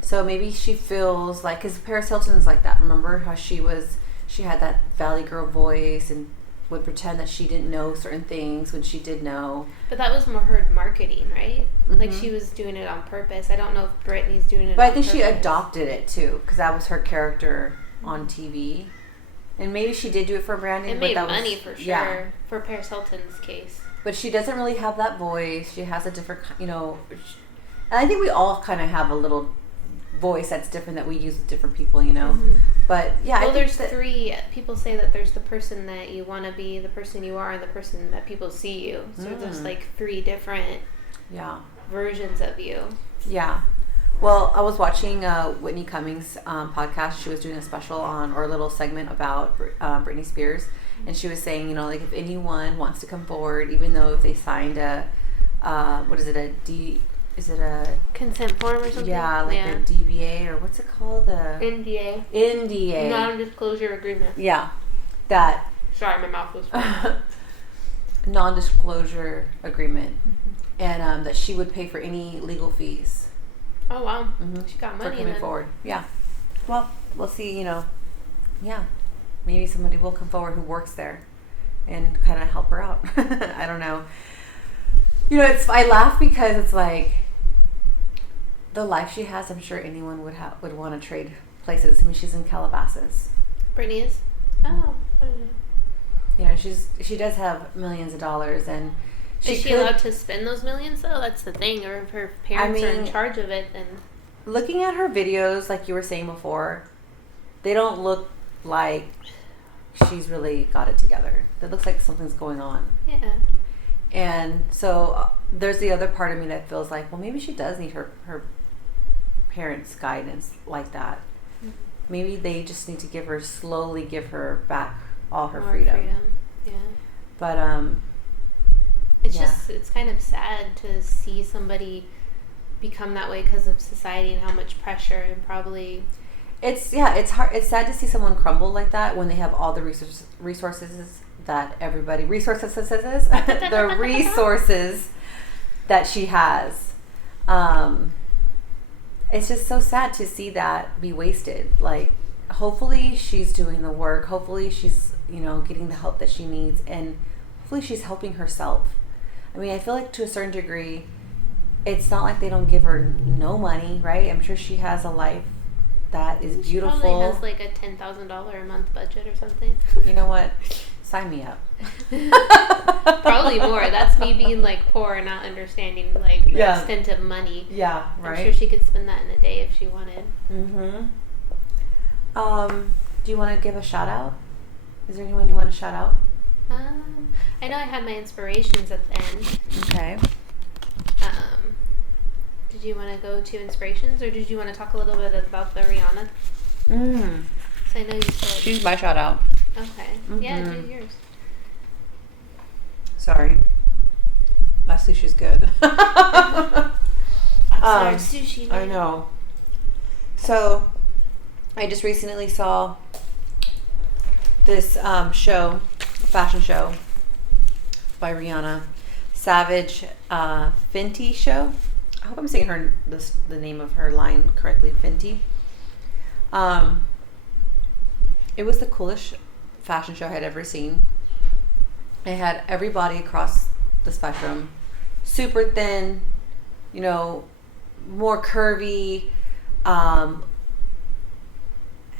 So maybe she feels like, because Paris Hilton's like that. Remember how she had that Valley Girl voice and would pretend that she didn't know certain things when she did know. But that was more her marketing, right? Mm-hmm. Like, she was doing it on purpose. I don't know if Britney's doing it on purpose. But I think she adopted it, too, because that was her character on TV. And maybe she did do it for branding. It made money, for sure, for Paris Hilton's case. But she doesn't really have that voice. She has a different, and I think we all kind of have a little voice that's different that we use with different people, Mm-hmm. But yeah, well, there's three. People say that there's the person that you want to be, the person you are, and the person that people see you. So there's like three different versions of you. Yeah. Well, I was watching Whitney Cummings' podcast. She was doing a special or a little segment about Britney Spears, and she was saying, like, if anyone wants to come forward, even though if they signed a consent form or something? Yeah, like a DBA, or what's it called? NDA. Non-disclosure agreement. Yeah. That. Sorry, my mouth was non-disclosure agreement. Mm-hmm. And that she would pay for any legal fees. Oh, wow. Mm-hmm. She got money for coming forward. Yeah. Well, we'll see, Yeah. Maybe somebody will come forward who works there and kind of help her out. I don't know. I laugh because it's like the life she has. I'm sure anyone would want to trade places. I mean, she's in Calabasas. Britney is? Oh, I don't know. She does have millions of dollars, and is she allowed to spend those millions though? That's the thing. Or if her parents are in charge of it, then looking at her videos, like you were saying before, they don't look like she's really got it together. It looks like something's going on. Yeah. And so there's the other part of me that feels like, well, maybe she does need her parents' guidance like that. Mm-hmm. Maybe they just need to slowly give her back all her freedom. Yeah. But it's kind of sad to see somebody become that way because of society and how much pressure, and probably it's hard. It's sad to see someone crumble like that when they have all the resources that everybody the resources that she has. It's just so sad to see that be wasted. Like, hopefully she's doing the work. Hopefully she's getting the help that she needs, and hopefully she's helping herself. I mean, I feel like to a certain degree, it's not like they don't give her no money, right? I'm sure she has a life that is beautiful. She probably has like a $10,000 a month budget or something. You know what? Sign me up. Probably more. That's me being like poor and not understanding like the extent of money. Yeah, right. I'm sure she could spend that in a day if she wanted. Mm-hmm. Do you want to give a shout out? Is there anyone you want to shout out? I know I had my inspirations at the end. Okay. Did you want to go to inspirations, or did you want to talk a little bit about the Rihanna? So I know you said... She's my shout out. Okay. Mm-hmm. Yeah, do yours. Sorry. My sushi's good. Sorry, sushi. Man. I know. So, I just recently saw this fashion show by Rihanna, Savage Fenty show. I hope I'm saying the name of her line correctly, Fenty. It was the coolest fashion show I had ever seen. It had everybody across the spectrum, super thin, more curvy,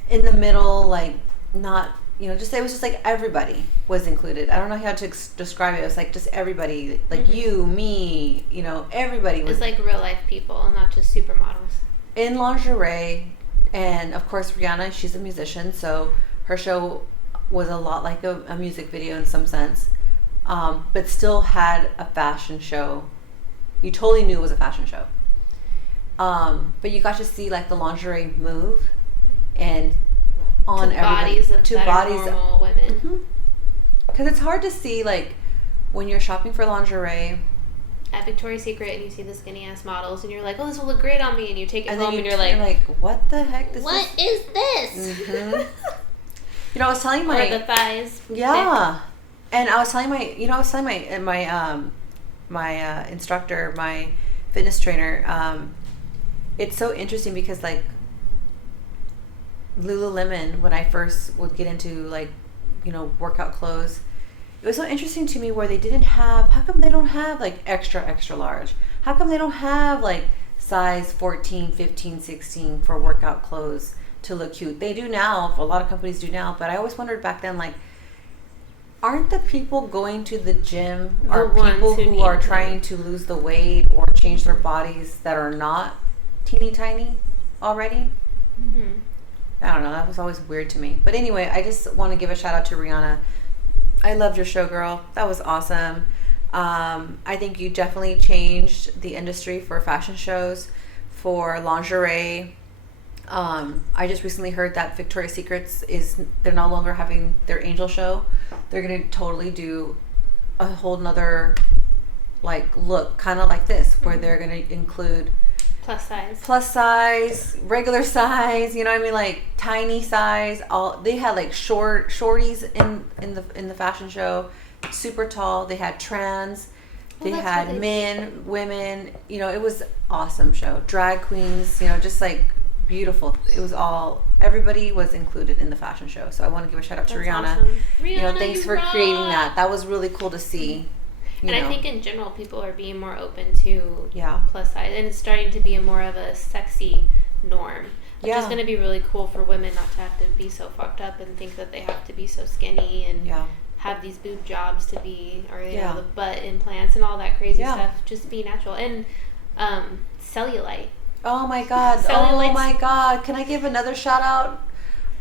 in the middle, like not, it was just like everybody was included. I don't know how to describe it. It was like just everybody, like you, me, everybody was. It's like real life people, not just supermodels. In lingerie, and of course Rihanna, she's a musician, so her show was a lot like a music video in some sense, but still had a fashion show. You totally knew it was a fashion show. But you got to see like the lingerie move, and on to bodies of normal women. Because it's hard to see like when you're shopping for lingerie at Victoria's Secret and you see the skinny ass models and you're like, oh, this will look great on me, and you take it home and you're like, what the heck? What is this? Mm-hmm. I was telling my or the thighs. Yeah, thick. And I was telling my instructor, my fitness trainer. It's so interesting because like Lululemon, when I first would get into like workout clothes, it was so interesting to me where they didn't have. How come they don't have like extra large? How come they don't have like size 14, 15, 16 for workout clothes to look cute? They do now. A lot of companies do now, but I always wondered back then, like, aren't the people going to the gym are people who are trying to lose the weight or change their bodies that are not teeny tiny already? Mm-hmm. I don't know. That was always weird to me. But anyway, I just want to give a shout out to Rihanna. I loved your show, girl. That was awesome. I think you definitely changed the industry for fashion shows, for lingerie. I just recently heard that Victoria's Secrets they're no longer having their angel show. They're going to totally do a whole nother like look, kind of like this, where they're going to include plus size, regular size, like tiny size. They had like shorties in the fashion show, super tall. They had trans, they had men, women. It was awesome show. Drag queens, just like beautiful. It was everybody was included in the fashion show. So I want to give a shout out to Rihanna. Awesome. Rihanna, thanks for creating that. That was really cool to see. And I think in general, people are being more open to plus size, and it's starting to be more of a sexy norm. Which is going to be really cool for women not to have to be so fucked up and think that they have to be so skinny and have these boob jobs to be, or the butt implants and all that crazy stuff. Just be natural. And cellulite. Oh my God! Oh my God! Can I give another shout out?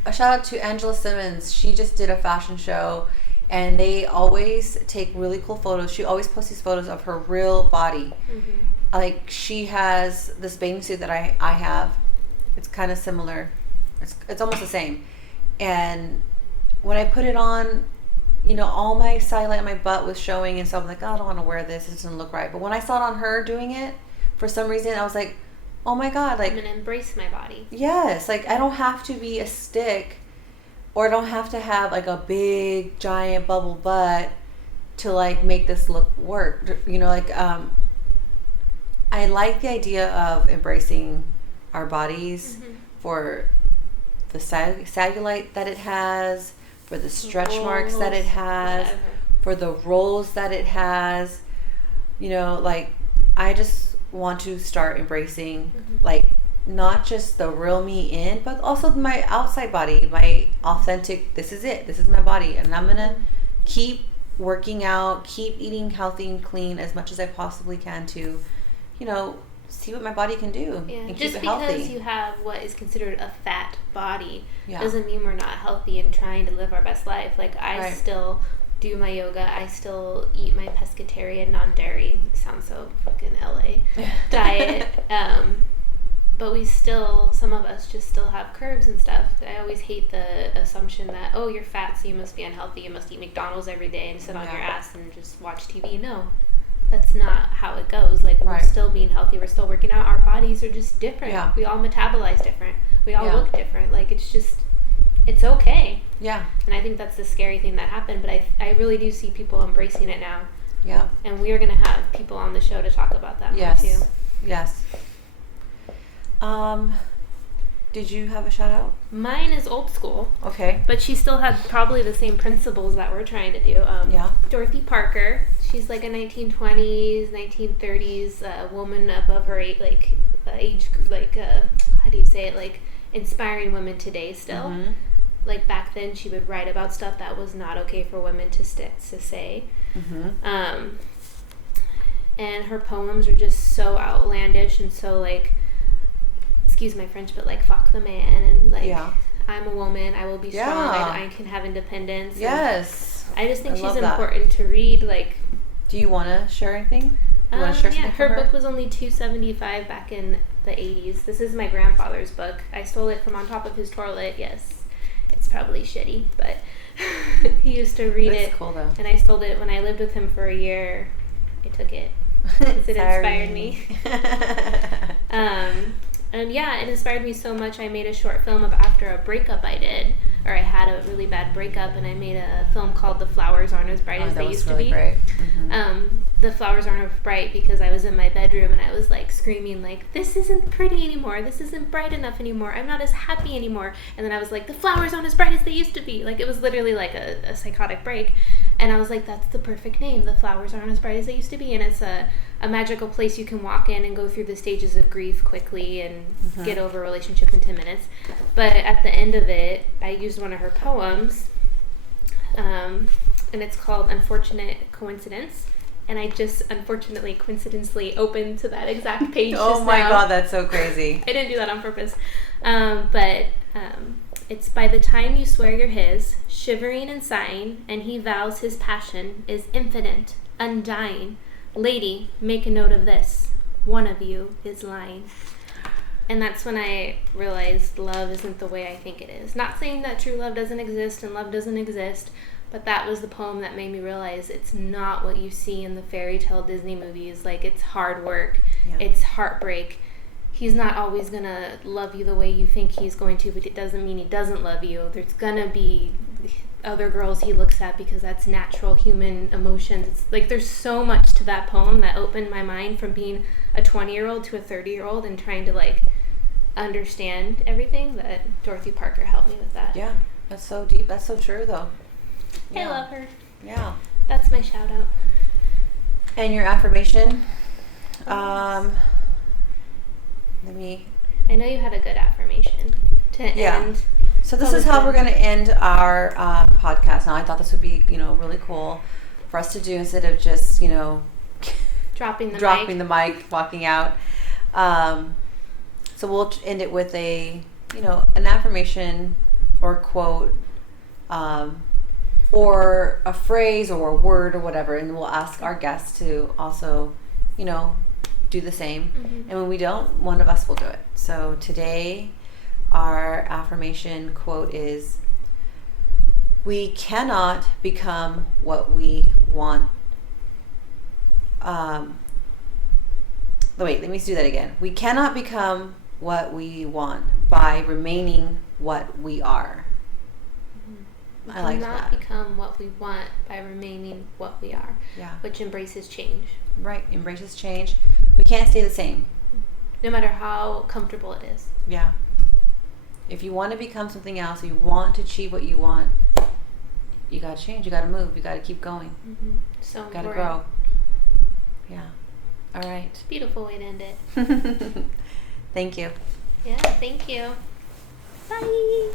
A shout out to Angela Simmons. She just did a fashion show. And they always take really cool photos. She always posts these photos of her real body. Mm-hmm. Like, she has this bathing suit that I have. It's kind of similar. It's almost the same. And when I put it on, all my cellulite on my butt was showing. And so I'm like, oh, I don't want to wear this. It doesn't look right. But when I saw it on her doing it, for some reason, I was like, oh my God. Like, I'm going to embrace my body. Yes. Like, I don't have to be a stick. Or I don't have to have like a big giant bubble butt to like make this look work. I like the idea of embracing our bodies for the cellulite that it has, for the stretch marks that it has, for the rolls that it has. I just want to start embracing like not just the real me in, but also my outside body, my authentic, this is it, this is my body. And I'm going to keep working out, keep eating healthy and clean as much as I possibly can to, see what my body can do and keep it healthy. Just because you have what is considered a fat body doesn't mean we're not healthy and trying to live our best life. Like, I still do my yoga. I still eat my pescatarian, non-dairy, sounds so fucking LA, diet. But we still, some of us just still have curves and stuff. I always hate the assumption that, oh, you're fat, so you must be unhealthy. You must eat McDonald's every day and sit on your ass and just watch TV. No. That's not how it goes. Like, we're still being healthy. We're still working out. Our bodies are just different. Yeah. We all metabolize different. We all look different. Like, it's okay. Yeah. And I think that's the scary thing that happened. But I really do see people embracing it now. Yeah. And we are going to have people on the show to talk about that more too. Yes. Did you have a shout out? Mine is old school. Okay. But she still had probably the same principles that we're trying to do. Dorothy Parker. She's like a 1920s, 1930s woman above her age group, how do you say it? Like, inspiring women today still. Mm-hmm. Like, back then she would write about stuff that was not okay for women to say. Mm-hmm. And her poems are just so outlandish and so, like, excuse my French, but, like, fuck the man and, like, I'm a woman, I will be strong, I can have independence. Yes. I just think she's important to read, like. Do you want to share anything? Do you want to share something her book was only $2.75 back in the 80s. This is my grandfather's book. I stole it from on top of his toilet. Yes, it's probably shitty, but he used to read it. It's cool, though. And I stole it when I lived with him for a year. I took it because it inspired me. And it inspired me so much. I made a short film after a breakup I did, or I had a really bad breakup, and I made a film called The Flowers Aren't As Bright As They Used to Be. Great. Mm-hmm. The flowers aren't as bright because I was in my bedroom and I was, like, screaming, like, this isn't pretty anymore, this isn't bright enough anymore, I'm not as happy anymore. And then I was like, the flowers aren't as bright as they used to be. Like, it was literally like a psychotic break. And I was like, that's the perfect name. The flowers aren't as bright as they used to be. And it's a magical place you can walk in and go through the stages of grief quickly and get over a relationship in 10 minutes. But at the end of it, I used one of her poems, and it's called Unfortunate Coincidence. And I just, unfortunately, coincidentally opened to that exact page Oh my God, that's so crazy. I didn't do that on purpose. But it's by the time you swear you're his, shivering and sighing, and he vows his passion is infinite, undying. Lady, make a note of this. One of you is lying. And that's when I realized love isn't the way I think it is. Not saying that true love doesn't exist and love doesn't exist, but that was the poem that made me realize it's not what you see in the fairy tale Disney movies. Like, it's hard work. Yeah. It's heartbreak. He's not always going to love you the way you think he's going to, but it doesn't mean he doesn't love you. There's going to be other girls he looks at because that's natural human emotions. It's like, there's so much to that poem that opened my mind from being a 20-year-old to a 30-year-old and trying to, like, understand everything, that Dorothy Parker helped me with that. Yeah, that's so deep. That's so true, though. Yeah. I love her. Yeah. That's my shout out. And your affirmation? I know you had a good affirmation to end. So this is how we're going to end our podcast. Now, I thought this would be, really cool for us to do instead of just, dropping the mic, walking out. So we'll end it with an affirmation or quote, or a phrase or a word or whatever, and we'll ask our guests to also, do the same. Mm-hmm. And when we don't, one of us will do it. So today, our affirmation quote is, we cannot become what we want. Wait, let me do that again. We cannot become what we want by remaining what we are. I like that. We cannot become what we want by remaining what we are. Yeah. Which embraces change. Right. Embraces change. We can't stay the same. No matter how comfortable it is. Yeah. If you want to become something else, you want to achieve what you want, you got to change. You got to move. You got to keep going. Mm-hmm. So got to grow. Yeah. All right. Beautiful way to end it. Thank you. Yeah, thank you. Bye.